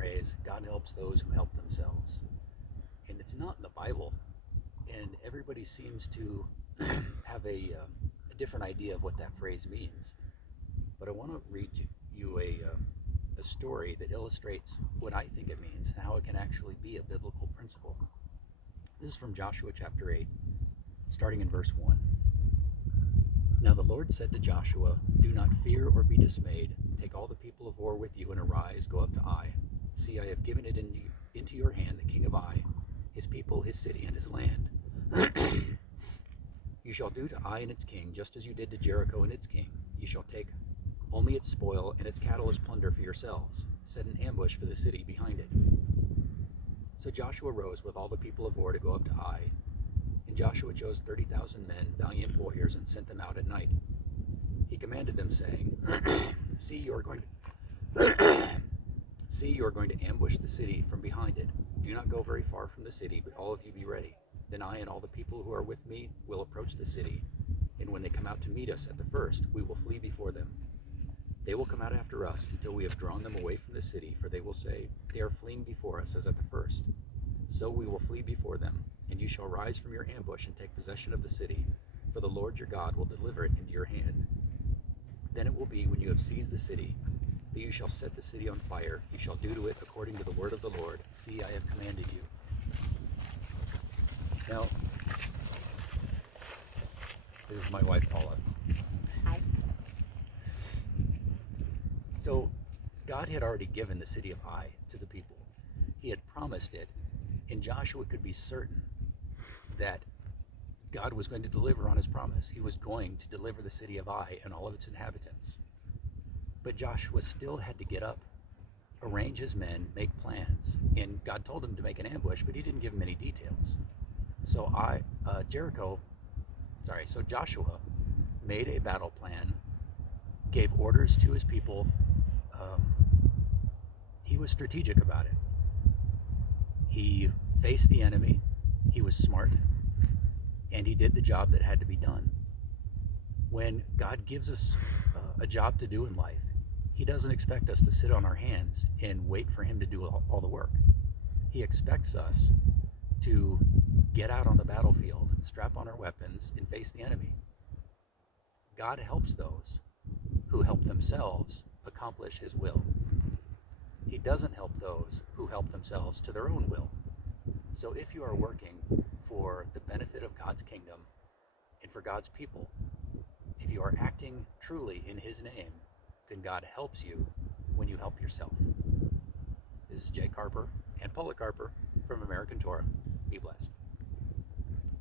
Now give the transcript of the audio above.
phrase, God helps those who help themselves. And it's not in the Bible. And everybody seems to have a different idea of what that phrase means. But I want to read you a story that illustrates what I think it means and how it can actually be a biblical principle. This is from Joshua chapter 8, starting in verse 1. Now the Lord said to Joshua, "Do not fear or be dismayed. Take all the people of war with you and arise, go up to Ai. See, I have given it into your hand, the king of Ai, his people, his city, and his land. You shall do to Ai and its king just as you did to Jericho and its king. You shall take only its spoil and its cattle as plunder for yourselves. Set an ambush for the city behind it." So Joshua rose with all the people of war to go up to Ai. And Joshua chose 30,000 men, valiant warriors, and sent them out at night. He commanded them, saying, See, you are going to ambush the city from behind it. Do not go very far from the city, but all of you be ready. Then I and all the people who are with me will approach the city, and when they come out to meet us at the first, we will flee before them. They will come out after us until we have drawn them away from the city, for they will say, They are fleeing before us as at the first. So we will flee before them, and you shall rise from your ambush and take possession of the city, for the Lord your God will deliver it into your hand. Then it will be, when you have seized the city, that you shall set the city on fire. You shall do to it according to the word of the Lord. See, I have commanded you. Now, this is my wife, Paula. Hi. So, God had already given the city of Ai to the people. He had promised it, and Joshua could be certain that God was going to deliver on his promise. He was going to deliver the city of Ai and all of its inhabitants. But Joshua still had to get up, arrange his men, make plans. And God told him to make an ambush, but he didn't give him any details. So Joshua made a battle plan, gave orders to his people. He was strategic about it. He faced the enemy. He was smart. And he did the job that had to be done. When God gives us a job to do in life, he doesn't expect us to sit on our hands and wait for him to do all the work. He expects us to get out on the battlefield, strap on our weapons, and face the enemy. God helps those who help themselves accomplish his will. He doesn't help those who help themselves to their own will. So if you are working for the benefit of God's kingdom and for God's people, if you are acting truly in his name, then God helps you when you help yourself. This is Jay Carper and Paula Carper from American Torah.